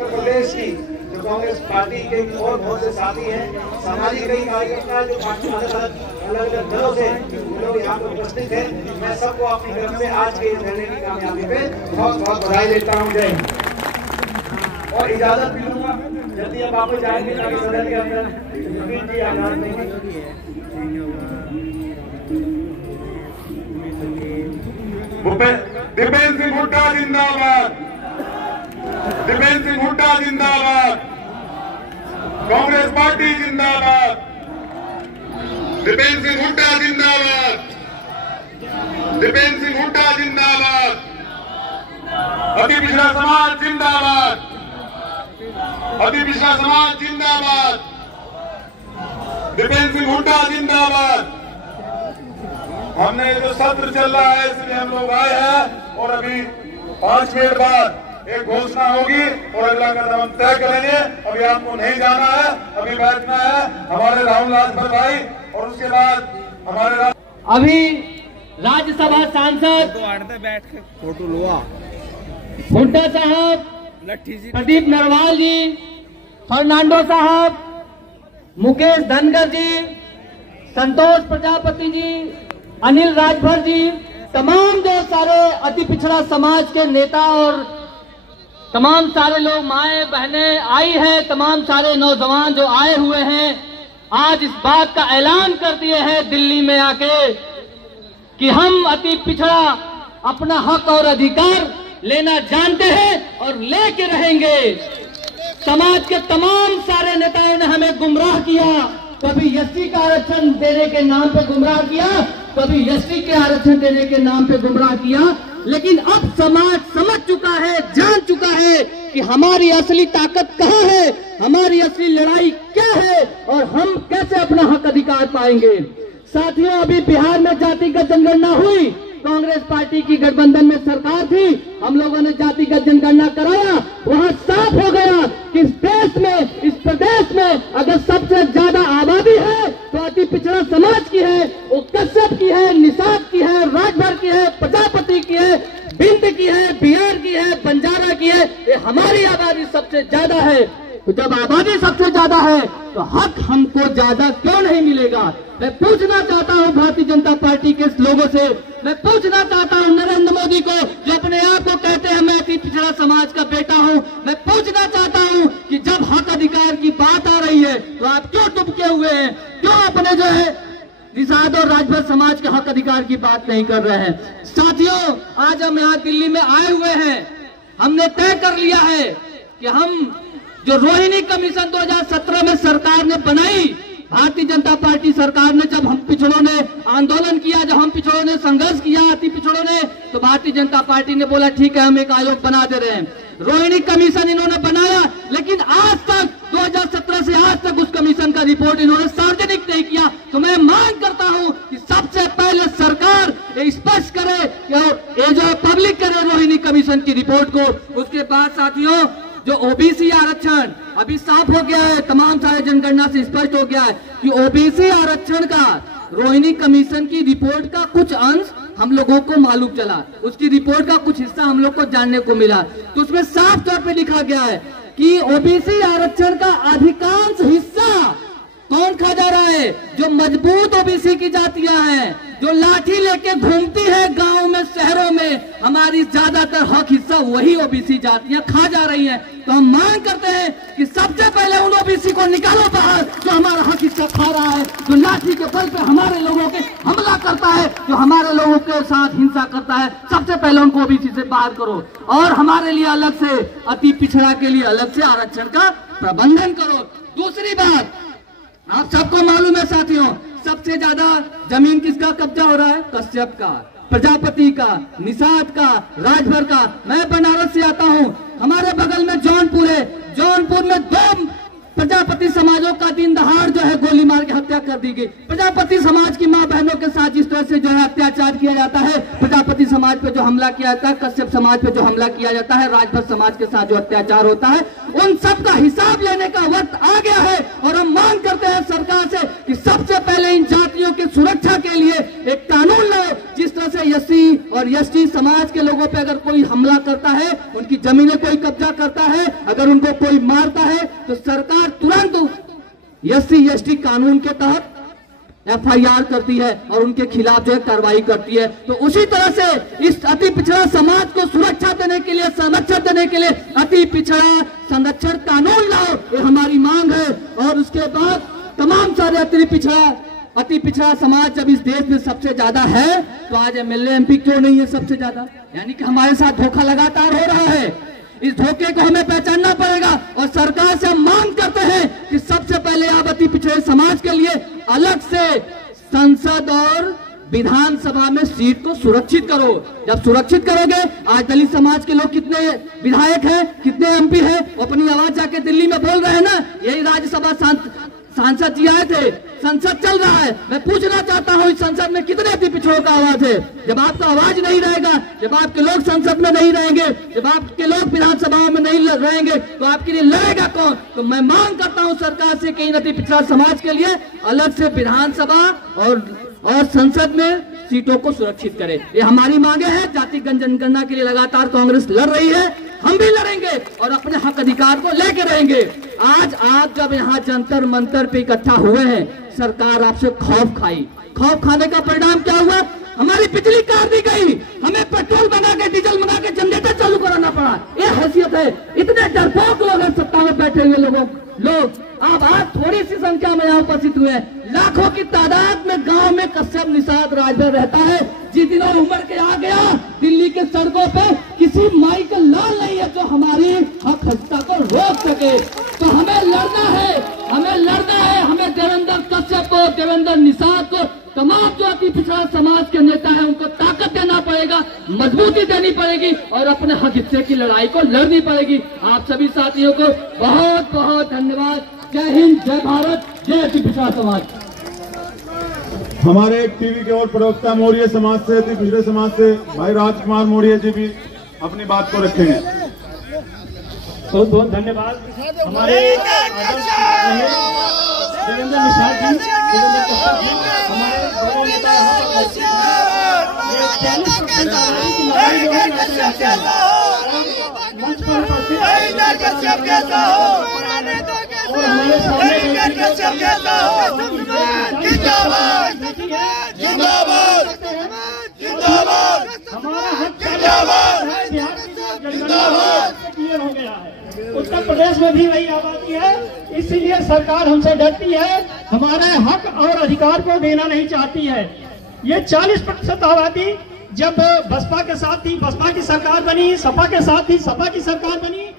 उत्तर प्रदेश की जो कांग्रेस पार्टी के और बहुत से साथी हैं, सामाजिक कई कार्यकर्ता जो अलग अलग दलों से लोग यहाँ पर उपस्थित हैं, मैं सबको अपनी तरफ से आज के इस धरने की कामयाबी पे बहुत बहुत बधाई देता हूँ। जय हिंद। और इजाजत भी लूंगा, जल्दी अब वापस जाएंगे ताकि सदन के अंदर जी आजाद नहीं। दीपेंद्र सिंह हुड्डा जिंदाबाद, दीपेंद्र सिंह हुड्डा जिंदाबाद, कांग्रेस पार्टी जिंदाबाद, दीपेंद्र सिंह हुड्डा जिंदाबाद, दीपेंद्र सिंह हुड्डा जिंदाबाद, अति पिछड़ा समाज जिंदाबाद, अति पिछड़ा समाज जिंदाबाद, दीपेंद्र सिंह हुड्डा जिंदाबाद। हमने जो सत्र चल रहा है इसलिए हम लोग आए हैं और अभी 5 मिनट बाद एक घोषणा होगी और अगला कदम हम तय करेंगे। अभी आपको नहीं जाना है, अभी बैठना है हमारे राहुल लाजपत भाई और उसके बाद हमारे अभी राज्यसभा सांसद फोटो लो हुड्डा साहब, प्रदीप नरवाल जी, फर्नांडो साहब, मुकेश धनगर जी, संतोष प्रजापति जी, अनिल राजभर जी, तमाम जो सारे अति पिछड़ा समाज के नेता और तमाम सारे लोग, माएं बहनें आई हैं, तमाम सारे नौजवान जो आए हुए हैं, आज इस बात का ऐलान कर दिए हैं दिल्ली में आके कि हम अति पिछड़ा अपना हक और अधिकार लेना जानते हैं और लेके रहेंगे। समाज के तमाम सारे नेताओं ने हमें गुमराह किया, कभी एससी का आरक्षण देने के नाम पे गुमराह किया, कभी एसटी के आरक्षण देने के नाम पे गुमराह किया, लेकिन अब समाज समझ चुका है, जान चुका है कि हमारी असली ताकत कहाँ है, हमारी असली लड़ाई क्या है और हम कैसे अपना हक अधिकार पाएंगे। साथियों, अभी बिहार में जातिगत जनगणना हुई, कांग्रेस पार्टी की गठबंधन में सरकार थी, हम लोगों ने जातिगत जनगणना कराया, वहां साफ हो गया कि इस देश में, इस प्रदेश में अगर सबसे ज्यादा आबादी है तो अति पिछड़ा समाज की है, वो कश्यप की है, निषाद की है, राजभर की है, प्रजापति की है, बिंद की है, बिहार की है, बंजारा की है, ये हमारी आबादी सबसे ज्यादा है। तो जब आबादी सबसे ज्यादा है तो हक हमको ज्यादा क्यों नहीं मिलेगा। मैं पूछना चाहता हूं भारतीय जनता पार्टी के लोगों से, मैं पूछना चाहता हूं नरेंद्र मोदी को जो अपने आप को कहते हैं मैं अति पिछड़ा समाज का बेटा हूं, मैं पूछना चाहता हूं कि जब हक अधिकार की बात आ रही है तो आप क्यों टुपके हुए हैं, क्यों अपने जो है निषाद और राजभर समाज के हक अधिकार की बात नहीं कर रहे हैं। साथियों, आज हम यहाँ दिल्ली में आए हुए हैं, हमने तय कर लिया है कि हम जो रोहिणी कमीशन 2017 में सरकार ने बनाई, भारतीय जनता पार्टी सरकार ने, जब हम पिछड़ों ने आंदोलन किया, जब हम पिछड़ों ने संघर्ष किया, अति पिछड़ों ने, तो भारतीय जनता पार्टी ने बोला ठीक है हम एक आयोग बना दे रहे हैं। रोहिणी कमीशन इन्होंने बनाया, लेकिन आज तक 2017 से आज तक उस कमीशन का रिपोर्ट इन्होंने सार्वजनिक नहीं किया। तो मैं मांग करता हूं कि सबसे पहले सरकार स्पष्ट करे और ये जो पब्लिक करे रोहिणी कमीशन की रिपोर्ट को। उसके बाद साथियों, जो ओबीसी आरक्षण अभी साफ हो गया है, तमाम सारे जनगणना से स्पष्ट हो गया है कि ओबीसी आरक्षण का रोहिणी कमीशन की रिपोर्ट का कुछ अंश हम लोगों को मालूम चला, उसकी रिपोर्ट का कुछ हिस्सा हम लोग को जानने को मिला। तो उसमें साफ तौर पे लिखा गया है कि ओबीसी आरक्षण का अधिकांश हिस्सा कौन खा जा रहा है, जो मजबूत ओबीसी की जातियां हैं, जो लाठी लेके घूमती है गांव में, शहरों में, हमारी ज्यादातर हक हिस्सा वही ओबीसी जातियां खा जा रही हैं। तो हम मांग करते हैं कि सबसे पहले उन ओबीसी को निकालो बाहर जो हमारा हक हिस्सा खा रहा है, जो लाठी के बल पे हमारे लोगों के हमला करता है, जो हमारे लोगों के साथ हिंसा करता है, सबसे पहले उनको ओबीसी से बाहर करो और हमारे लिए अलग से, अति पिछड़ा के लिए अलग से आरक्षण का प्रबंधन करो। दूसरी बात, आप सबको मालूम है साथियों, सबसे ज्यादा जमीन किसका कब्जा हो रहा है, कश्यप का, प्रजापति का, निषाद का, राजभर का। मैं बनारस से आता हूँ, हमारे बगल में जौनपुर है, जौनपुर में 2 प्रजापति समाजों का दिन दहाड़ जो है गोली मार के हत्या हत्या कर दी गई। प्रजापति समाज की मां बहनों के साथ जिस तरह से जो है अत्याचार किया जाता है, प्रजापति समाज पे जो हमला किया जाता है, कश्यप समाज पे जो हमला किया जाता है, राजभर समाज के साथ जो अत्याचार होता है, उन सब का हिसाब लेने का वक्त आ गया है। और हम मांग करते हैं सरकार से कि सबसे पहले इन जातियों की सुरक्षा के लिए एक कानून लाओ। जिस तरह से एससी और एसटी समाज के लोगों पे अगर कोई हमला करता है, उनकी जमीनें कोई कब्जा करता है, अगर उनको कोई मारता है, तो सरकार तुरंत एससी एसटी कानून के तहत FIR करती है और उनके खिलाफ जो है कार्रवाई करती है। तो उसी तरह से इस अति पिछड़ा समाज को सुरक्षा देने के लिए, संरक्षण देने के लिए अति पिछड़ा संरक्षण कानून लाओ, ये हमारी मांग है। और उसके बाद तमाम सारे अति पिछड़ा समाज जब इस देश में सबसे ज्यादा है, तो आज MLA MP क्यों नहीं है सबसे ज्यादा? यानी कि हमारे साथ धोखा लगातार हो रहा है। इस धोखे को हमें पहचानना पड़ेगा और सरकार से हम मांग करते हैं कि सबसे पहले आप अति पिछड़े समाज के लिए अलग से संसद और विधानसभा में सीट को सुरक्षित करो। जब सुरक्षित करोगे, आज दलित समाज के लोग कितने विधायक हैं, कितने MP हैं, अपनी आवाज जाके दिल्ली में बोल रहे हैं ना। यही राज्यसभा सांसद जी आए थे, संसद चल रहा है। मैं पूछना चाहता हूँ, इस संसद में कितने अति पिछड़ों का आवाज है? जब आपका आवाज नहीं रहेगा, जब आपके लोग संसद में नहीं रहेंगे, जब आपके लोग विधानसभाओं में नहीं रहेंगे, तो आपके लिए लड़ेगा कौन? तो मैं मांग करता हूँ सरकार से कि इन अति पिछड़ा समाज के लिए अलग से विधानसभा और संसद में सीटों को सुरक्षित करे। ये हमारी मांगे हैं। जाति जनगणना के लिए लगातार कांग्रेस लड़ रही है, हम भी लड़ेंगे और अपने हक अधिकार को लेके रहेंगे। आज आप जब यहाँ जंतर मंतर पे इकट्ठा हुए हैं, सरकार आपसे खौफ खाई। खौफ खाने का परिणाम क्या हुआ? हमारी बिजली काट दी गई, हमें पेट्रोल बना के, डीजल बना के जनरेटर चालू कराना पड़ा। ये हैसियत है। इतने डरपोक लोग हैं सत्ता में बैठे हुए लोग अब आज थोड़ी सी संख्या में यहाँ उपस्थित हुए हैं। लाखों की तादाद में गांव में कश्यप निषाद राजभर रहता है। जिस दिनों उम्र के आ गया, दिल्ली के सड़कों पे किसी माई का लाल नहीं है जो हमारी हक हत्या को रोक सके। तो हमें लड़ना है, हमें देवेंद्र कश्यप को, देवेंद्र निषाद को, तमाम जो अति पिछड़ा समाज के नेता हैं, उनको ताकत देना पड़ेगा, मजबूती देनी पड़ेगी और अपने हक हिस्से की लड़ाई को लड़नी पड़ेगी। आप सभी साथियों को बहुत बहुत धन्यवाद। जय हिंद, जय भारत, जय अति पिछड़ा समाज। हमारे टीवी के और प्रवक्ता मौर्य समाज से, अति पिछड़े समाज से भाई राजकुमार मौर्य जी भी अपनी बात को रखेंगे। बहुत बहुत धन्यवाद। हमारे देवेंद्र निषाद जी, देवेंद्र कश्यप जी, हमारे बड़े नेता यहाँ पर मंच पर उपस्थित और हमारे क्लियर हो गया है। उत्तर प्रदेश में भी वही आबादी है, इसीलिए सरकार हमसे डरती है, हमारे हक और अधिकार को देना नहीं चाहती है। ये 40% आबादी जब बसपा के साथ थी, बसपा की सरकार बनी, सपा के साथ थी, सपा की सरकार बनी,